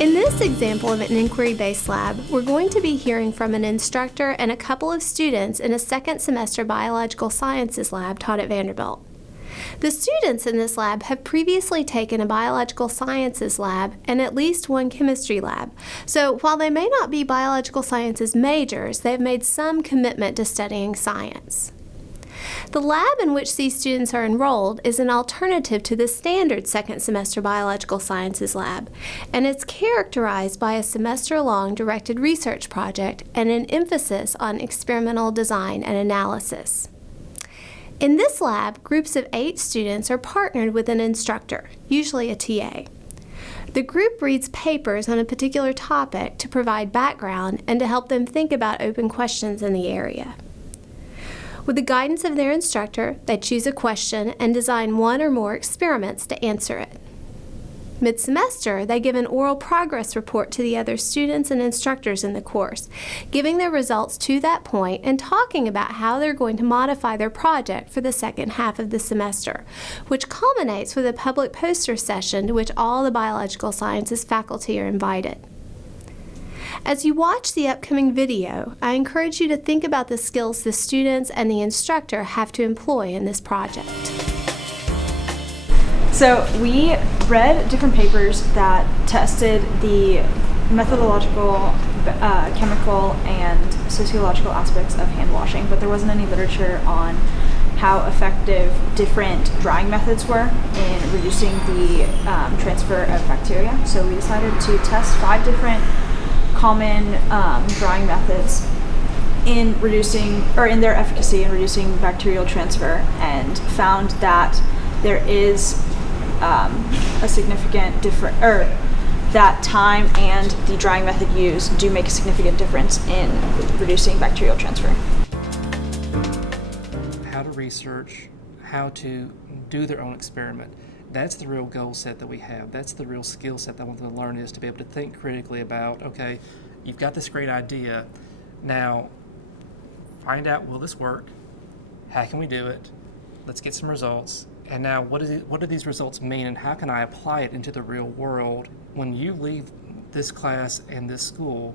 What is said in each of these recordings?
In this example of an inquiry-based lab, we're going to be hearing from an instructor and a couple of students in a second semester biological sciences lab taught at Vanderbilt. The students in this lab have previously taken a biological sciences lab and at least one chemistry lab. So while they may not be biological sciences majors, they've made some commitment to studying science. The lab in which these students are enrolled is an alternative to the standard second semester biological sciences lab, and it's characterized by a semester-long directed research project and an emphasis on experimental design and analysis. In this lab, groups of 8 students are partnered with an instructor, usually a TA. The group reads papers on a particular topic to provide background and to help them think about open questions in the area. With the guidance of their instructor, they choose a question and design one or more experiments to answer it. Mid-semester, they give an oral progress report to the other students and instructors in the course, giving their results to that point and talking about how they're going to modify their project for the second half of the semester, which culminates with a public poster session to which all the biological sciences faculty are invited. As you watch the upcoming video, I encourage you to think about the skills the students and the instructor have to employ in this project. So we read different papers that tested the methodological, chemical, and sociological aspects of hand washing, but there wasn't any literature on how effective different drying methods were in reducing the transfer of bacteria. So we decided to test 5 different common drying methods in reducing, or in their efficacy in reducing bacterial transfer, and found that there is a significant difference, or that time and the drying method used do make a significant difference in reducing bacterial transfer. How to research, how to do their own experiment. That's the real goal set that we have. That's the real skill set that I want them to learn, is to be able to think critically about, okay, you've got this great idea. Now, find out, will this work? How can we do it? Let's get some results. And now, what do these results mean, and how can I apply it into the real world? When you leave this class and this school,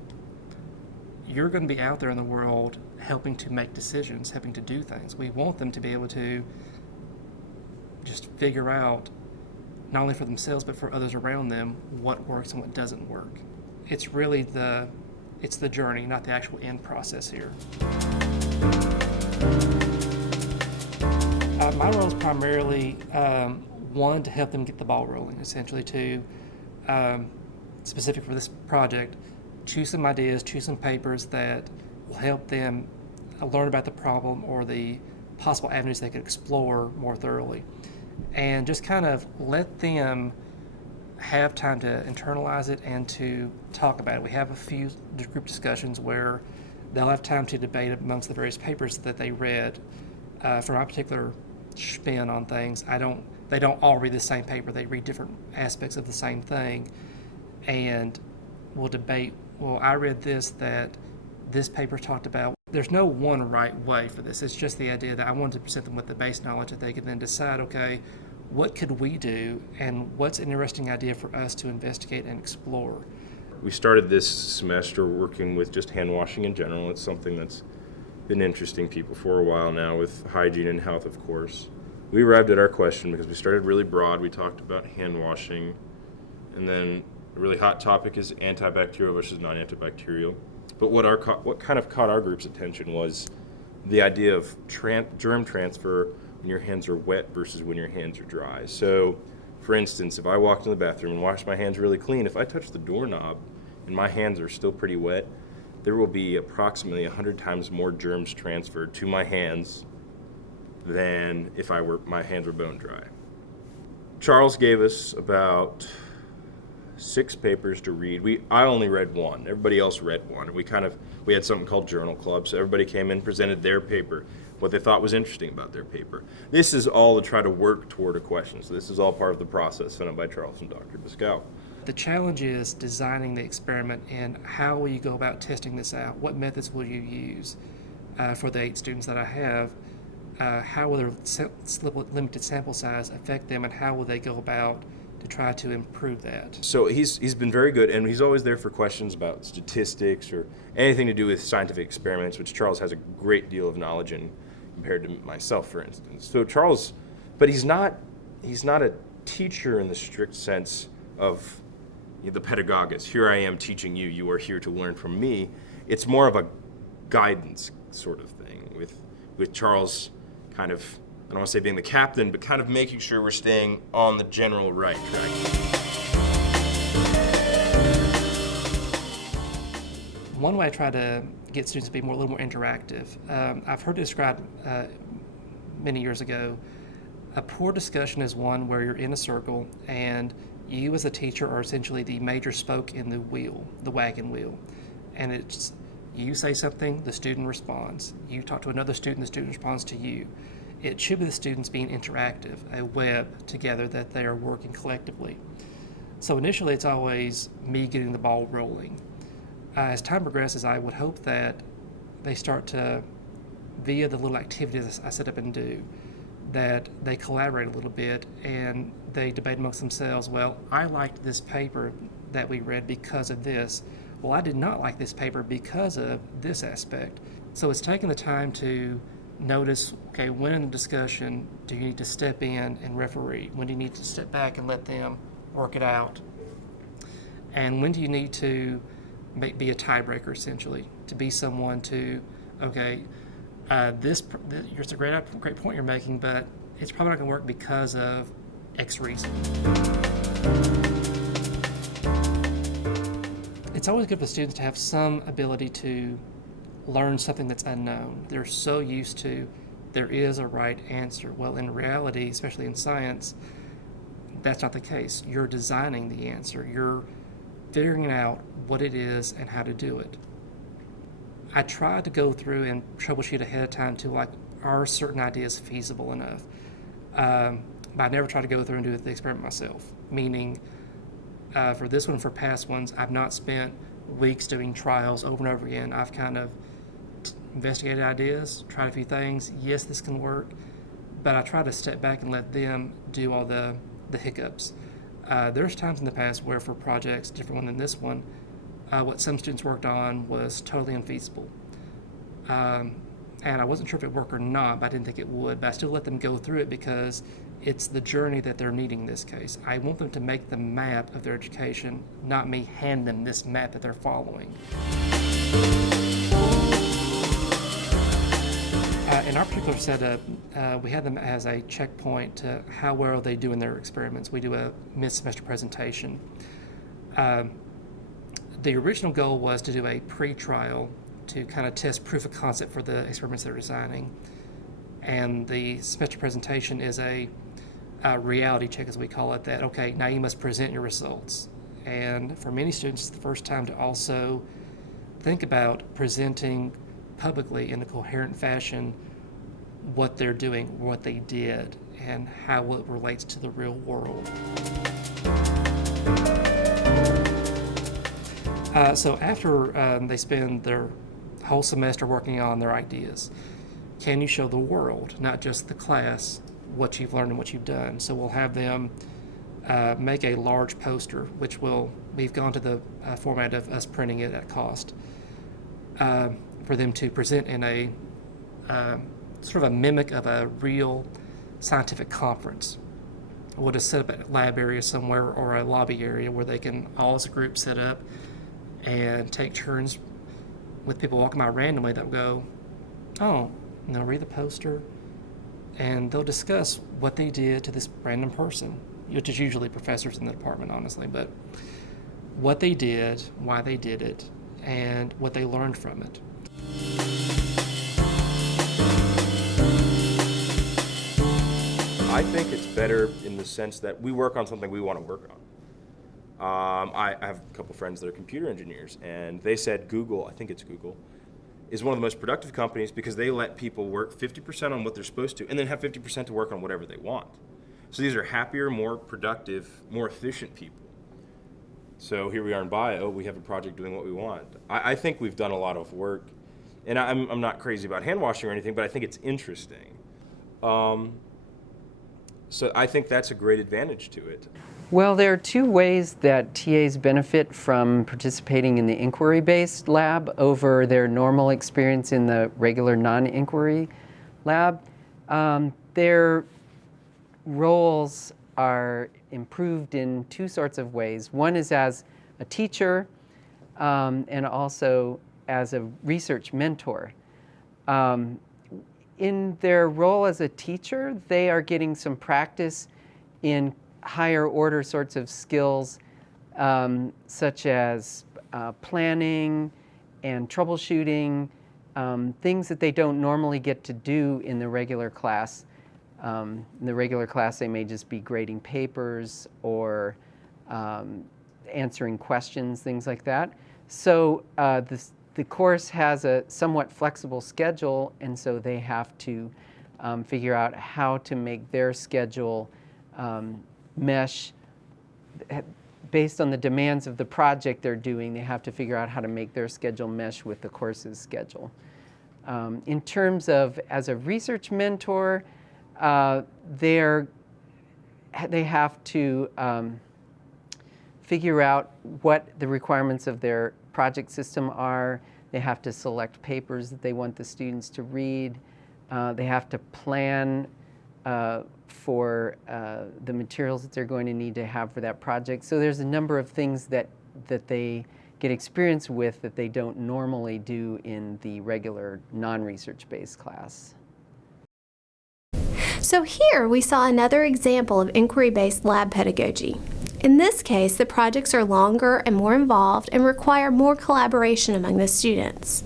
you're going to be out there in the world helping to make decisions, helping to do things. We want them to be able to just figure out, not only for themselves but for others around them, what works and what doesn't work. It's really the journey, not the actual end process here. My role is primarily one, to help them get the ball rolling, essentially to, specific for this project, choose some ideas, choose some papers that will help them learn about the problem or the possible avenues they could explore more thoroughly. And just kind of let them have time to internalize it and to talk about it. We have a few group discussions where they'll have time to debate amongst the various papers that they read. For my particular spin on things, they don't all read the same paper. They read different aspects of the same thing, and we'll debate, well, I read this that this paper talked about. There's no one right way for this. It's just the idea that I wanted to present them with the base knowledge that they could then decide, okay, what could we do, and what's an interesting idea for us to investigate and explore. We started this semester working with just hand washing in general. It's something that's been interesting people for a while now, with hygiene and health, of course. We arrived at our question because we started really broad. We talked about hand washing, and then a really hot topic is antibacterial versus non-antibacterial. But what kind of caught our group's attention was the idea of germ transfer when your hands are wet versus when your hands are dry. So, for instance, if I walked in the bathroom and washed my hands really clean, if I touch the doorknob and my hands are still pretty wet, there will be approximately 100 times more germs transferred to my hands than if my hands were bone dry. Charles gave us about 6 papers to read. I only read one. Everybody else read one. We had something called Journal Club, so everybody came in, presented their paper, what they thought was interesting about their paper. This is all to try to work toward a question. So this is all part of the process sent up by Charles and Dr. Baskauf. The challenge is designing the experiment, and how will you go about testing this out? What methods will you use? For the 8 students that I have, how will their limited sample size affect them, and how will they go about to try to improve that? So he's been very good, and he's always there for questions about statistics or anything to do with scientific experiments, which Charles has a great deal of knowledge in compared to myself, for instance. So Charles, but he's not a teacher in the strict sense of the pedagogist. Here I am teaching you. You are here to learn from me. It's more of a guidance sort of thing with Charles kind of, I don't want to say being the captain, but kind of making sure we're staying on the general right track. One way I try to get students to be a little more interactive, I've heard it described many years ago, a poor discussion is one where you're in a circle and you as a teacher are essentially the major spoke in the wheel, the wagon wheel. And it's, you say something, the student responds. You talk to another student, the student responds to you. It should be the students being interactive, a web together that they are working collectively. So initially it's always me getting the ball rolling. As time progresses, I would hope that they start to, via the little activities I set up and do, that they collaborate a little bit and they debate amongst themselves, well, I liked this paper that we read because of this. Well, I did not like this paper because of this aspect. So it's taking the time to notice, okay, when in the discussion do you need to step in and referee? When do you need to step back and let them work it out? And when do you need to be a tiebreaker, essentially, to be someone to, okay, it's a great point you're making, but it's probably not going to work because of X reason. It's always good for students to have some ability to learn something that's unknown. They're so used to there is a right answer. Well, in reality, especially in science, that's not the case. You're designing the answer. You're figuring out what it is and how to do it. I try to go through and troubleshoot ahead of time to, like, are certain ideas feasible enough? But I never try to go through and do the experiment myself, meaning for this one, for past ones, I've not spent weeks doing trials over and over again. I've kind of investigated ideas, tried a few things. Yes, this can work, but I try to step back and let them do all the hiccups. There's times in the past where for projects, different one than this one, what some students worked on was totally unfeasible. And I wasn't sure if it would work or not, but I didn't think it would. But I still let them go through it because it's the journey that they're needing in this case. I want them to make the map of their education, not me hand them this map that they're following. In our particular setup, we had them as a checkpoint to how well they do in their experiments. We do a mid-semester presentation. The original goal was to do a pre-trial to kind of test proof of concept for the experiments they're designing. And the semester presentation is a reality check, as we call it, that, okay, now you must present your results. And for many students, it's the first time to also think about presenting publicly in a coherent fashion what they're doing, what they did, and how it relates to the real world. So after they spend their whole semester working on their ideas, can you show the world, not just the class, what you've learned and what you've done? So we'll have them make a large poster, which we've gone to the format of us printing it at cost, for them to present in a sort of a mimic of a real scientific conference. We'll just set up a lab area somewhere or a lobby area where they can all as a group set up and take turns with people walking by randomly that will go, oh, and they'll read the poster and they'll discuss what they did to this random person, which is usually professors in the department, honestly, but what they did, why they did it, and what they learned from it. I think it's better in the sense that we work on something we want to work on. I have a couple friends that are computer engineers, and they said Google, I think it's Google, is one of the most productive companies because they let people work 50% on what they're supposed to and then have 50% to work on whatever they want. So these are happier, more productive, more efficient people. So here we are in bio, we have a project doing what we want. I think we've done a lot of work, and I'm not crazy about hand washing or anything, but I think it's interesting. So I think that's a great advantage to it. Well, there are two ways that TAs benefit from participating in the inquiry-based lab over their normal experience in the regular non-inquiry lab. Their roles are improved in two sorts of ways. One is as a teacher and also as a research mentor. In their role as a teacher, they are getting some practice in higher order sorts of skills such as planning and troubleshooting, things that they don't normally get to do in the regular class. In the regular class, they may just be grading papers or answering questions, things like that. So the course has a somewhat flexible schedule, and so they have to figure out how to make their schedule mesh based on the demands of the project they're doing. They have to figure out how to make their schedule mesh with the course's schedule. In terms of as a research mentor, they have to figure out what the requirements of their project system are. They have to select papers that they want the students to read. They have to plan for the materials that they're going to need to have for that project. So there's a number of things that they get experience with that they don't normally do in the regular non-research-based class. So here we saw another example of inquiry-based lab pedagogy. In this case, the projects are longer and more involved and require more collaboration among the students.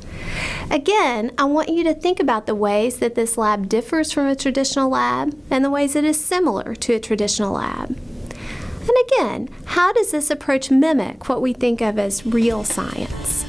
Again, I want you to think about the ways that this lab differs from a traditional lab and the ways it is similar to a traditional lab. And again, how does this approach mimic what we think of as real science?